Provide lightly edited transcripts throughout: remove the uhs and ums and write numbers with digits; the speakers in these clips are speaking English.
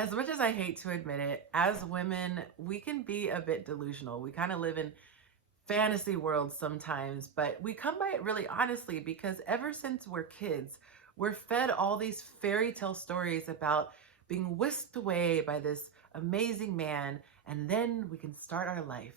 As much as I hate to admit it, as women, we can be a bit delusional. We kind of live in fantasy worlds sometimes, but we come by it really honestly because ever since we're kids, we're fed all these fairy tale stories about being whisked away by this amazing man, and then we can start our life.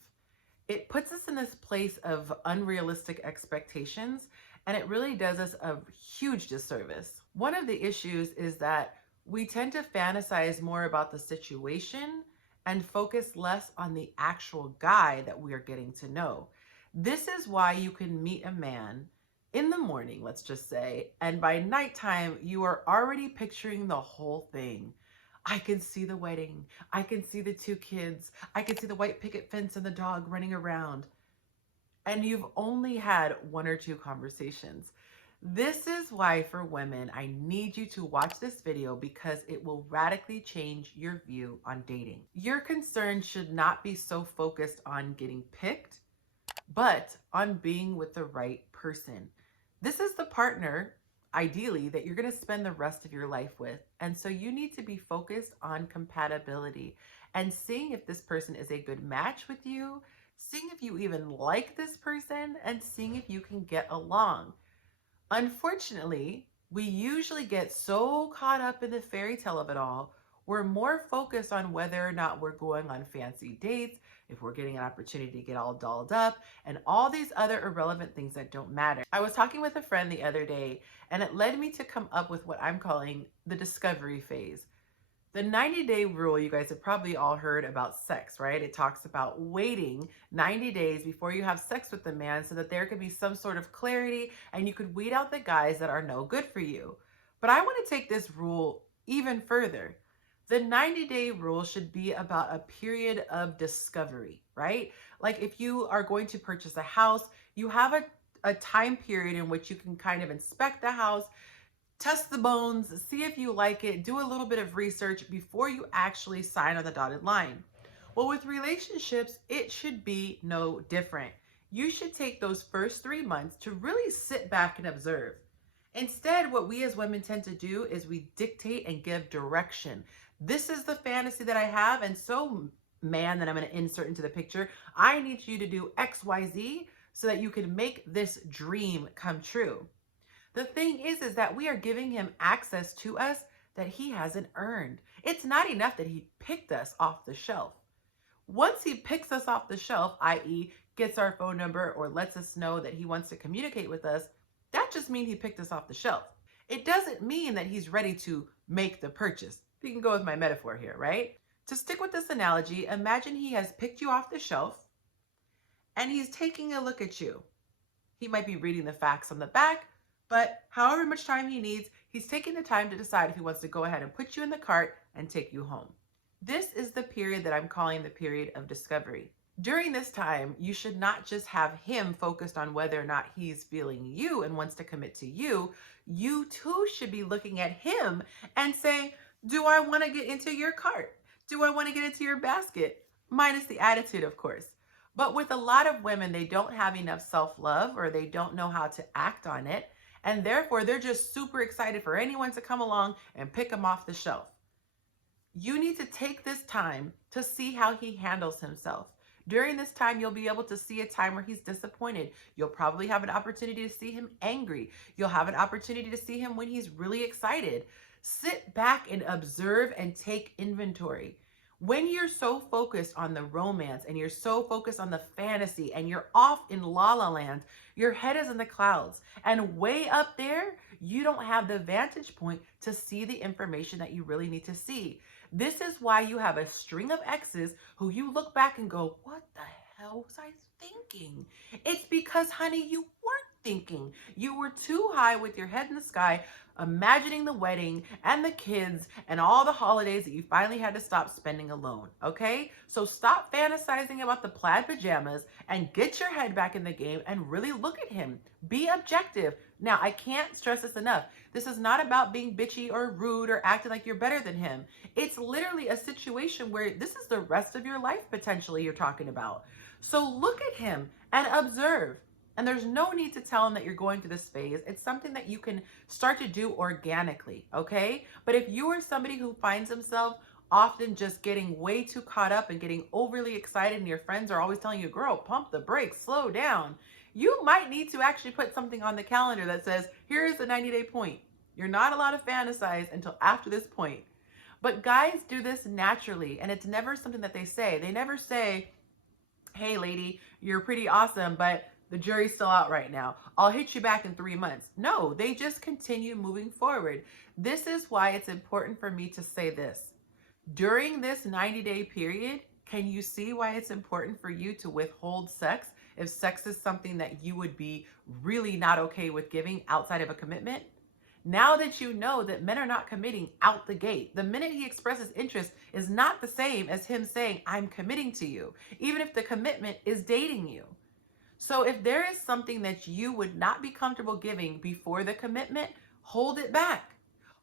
It puts us in this place of unrealistic expectations, and it really does us a huge disservice. One of the issues is that we tend to fantasize more about the situation and focus less on the actual guy that we are getting to know. This is why you can meet a man in the morning, let's just say, and by nighttime, you are already picturing the whole thing. I can see the wedding. I can see the two kids. I can see the white picket fence and the dog running around. And you've only had one or two conversations. This is why, for women, I need you to watch this video because it will radically change your view on dating. Your concern should not be so focused on getting picked, but on being with the right person. This is the partner, ideally, that you're going to spend the rest of your life with. And so you need to be focused on compatibility and seeing if this person is a good match with you, seeing if you even like this person, and seeing if you can get along. Unfortunately, we usually get so caught up in the fairy tale of it all, we're more focused on whether or not we're going on fancy dates, if we're getting an opportunity to get all dolled up, and all these other irrelevant things that don't matter. I was talking with a friend the other day, and it led me to come up with what I'm calling the discovery phase. The 90-day rule, you guys have probably all heard about sex, right? It talks about waiting 90 days before you have sex with the man so that there could be some sort of clarity and you could weed out the guys that are no good for you. But I want to take this rule even further. The 90-day rule should be about a period of discovery, right? Like if you are going to purchase a house, you have a time period in which you can kind of inspect the house, test the bones, see if you like it, do a little bit of research before you actually sign on the dotted line. Well, with relationships, it should be no different. You should take those first 3 months to really sit back and observe. Instead, what we as women tend to do is we dictate and give direction. This is the fantasy that I have, and so, man, that I'm going to insert into the picture, I need you to do XYZ so that you can make this dream come true. The thing is that we are giving him access to us that he hasn't earned. It's not enough that he picked us off the shelf. Once he picks us off the shelf, i.e., gets our phone number or lets us know that he wants to communicate with us, that just means he picked us off the shelf. It doesn't mean that he's ready to make the purchase. You can go with my metaphor here, right? To stick with this analogy, imagine he has picked you off the shelf and he's taking a look at you. He might be reading the facts on the back, but however much time he needs, he's taking the time to decide if he wants to go ahead and put you in the cart and take you home. This is the period that I'm calling the period of discovery. During this time, you should not just have him focused on whether or not he's feeling you and wants to commit to you. You too should be looking at him and saying, do I want to get into your cart? Do I want to get into your basket? Minus the attitude, of course. But with a lot of women, they don't have enough self-love or they don't know how to act on it. And therefore, they're just super excited for anyone to come along and pick them off the shelf. You need to take this time to see how he handles himself. During this time, you'll be able to see a time where he's disappointed. You'll probably have an opportunity to see him angry. You'll have an opportunity to see him when he's really excited. Sit back and observe and take inventory. When you're so focused on the romance and you're so focused on the fantasy and you're off in la la land, your head is in the clouds. And way up there, you don't have the vantage point to see the information that you really need to see. This is why you have a string of exes who you look back and go, what the hell was I thinking? It's because, honey, you weren't thinking. You were too high with your head in the sky, imagining the wedding and the kids and all the holidays that you finally had to stop spending alone, okay? So stop fantasizing about the plaid pajamas and get your head back in the game and really look at him. Be objective. Now, I can't stress this enough. This is not about being bitchy or rude or acting like you're better than him. It's literally a situation where this is the rest of your life potentially you're talking about. So look at him and observe. And there's no need to tell him that you're going through this phase. It's something that you can start to do organically, okay? But if you are somebody who finds himself often just getting way too caught up and getting overly excited, and your friends are always telling you, girl, pump the brakes, slow down. You might need to actually put something on the calendar that says, here's the 90-day point. You're not allowed to fantasize until after this point. But guys do this naturally, and it's never something that they say. They never say, hey, lady, you're pretty awesome, but the jury's still out right now. I'll hit you back in 3 months. No, they just continue moving forward. This is why it's important for me to say this. During this 90-day period, can you see why it's important for you to withhold sex if sex is something that you would be really not okay with giving outside of a commitment? Now that you know that men are not committing out the gate, the minute he expresses interest is not the same as him saying, I'm committing to you, even if the commitment is dating you. So if there is something that you would not be comfortable giving before the commitment, hold it back.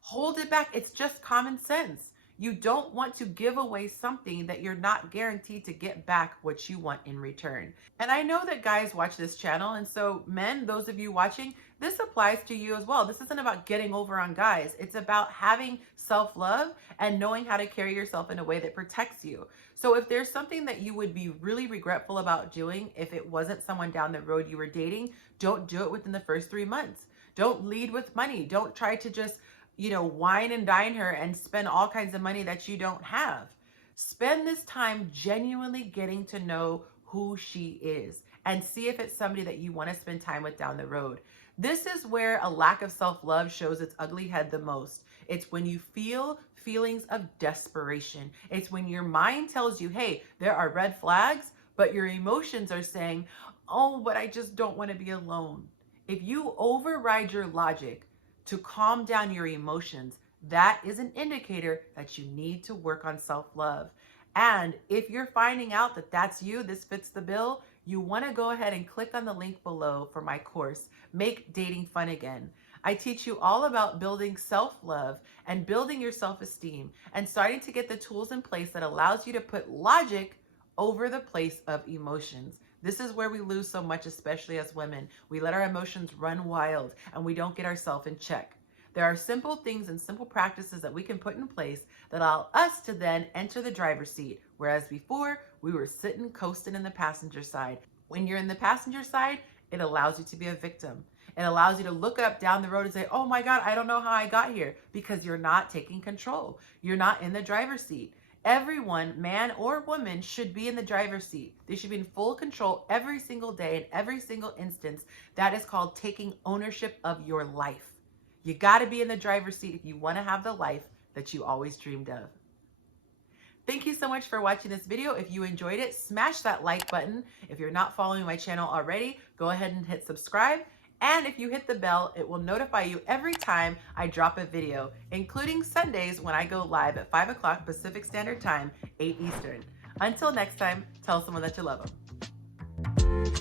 Hold it back. It's just common sense. You don't want to give away something that you're not guaranteed to get back what you want in return. And I know that guys watch this channel, and so men, those of you watching, this applies to you as well. This isn't about getting over on guys. It's about having self-love and knowing how to carry yourself in a way that protects you. So if there's something that you would be really regretful about doing if it wasn't someone down the road you were dating, don't do it within the first 3 months. Don't lead with money. Don't try to just wine and dine her and spend all kinds of money that you don't have. Spend this time genuinely getting to know who she is and see if it's somebody that you want to spend time with down the road. This is where a lack of self-love shows its ugly head the most. It's when you feel feelings of desperation. It's when your mind tells you, hey, there are red flags, but your emotions are saying, oh, but I just don't want to be alone. If you override your logic to calm down your emotions, that is an indicator that you need to work on self-love. And if you're finding out that that's you, this fits the bill, you want to go ahead and click on the link below for my course, Make Dating Fun Again. I teach you all about building self-love and building your self-esteem and starting to get the tools in place that allows you to put logic over the place of emotions. This is where we lose so much, especially as women. We let our emotions run wild and we don't get ourselves in check. There are simple things and simple practices that we can put in place that allow us to then enter the driver's seat, whereas before we were sitting coasting in the passenger side. When you're in the passenger side, it allows you to be a victim. It allows you to look up down the road and say, oh my God, I don't know how I got here, because you're not taking control. You're not in the driver's seat. Everyone, man or woman, should be in the driver's seat. They should be in full control every single day in every single instance. That is called taking ownership of your life. You got to be in the driver's seat if you want to have the life that you always dreamed of. Thank you so much for watching this video. If you enjoyed it, smash that like button. If you're not following my channel already, go ahead and hit subscribe. And if you hit the bell, it will notify you every time I drop a video, including Sundays when I go live at 5 o'clock Pacific Standard Time, 8 Eastern. Until next time, tell someone that you love them.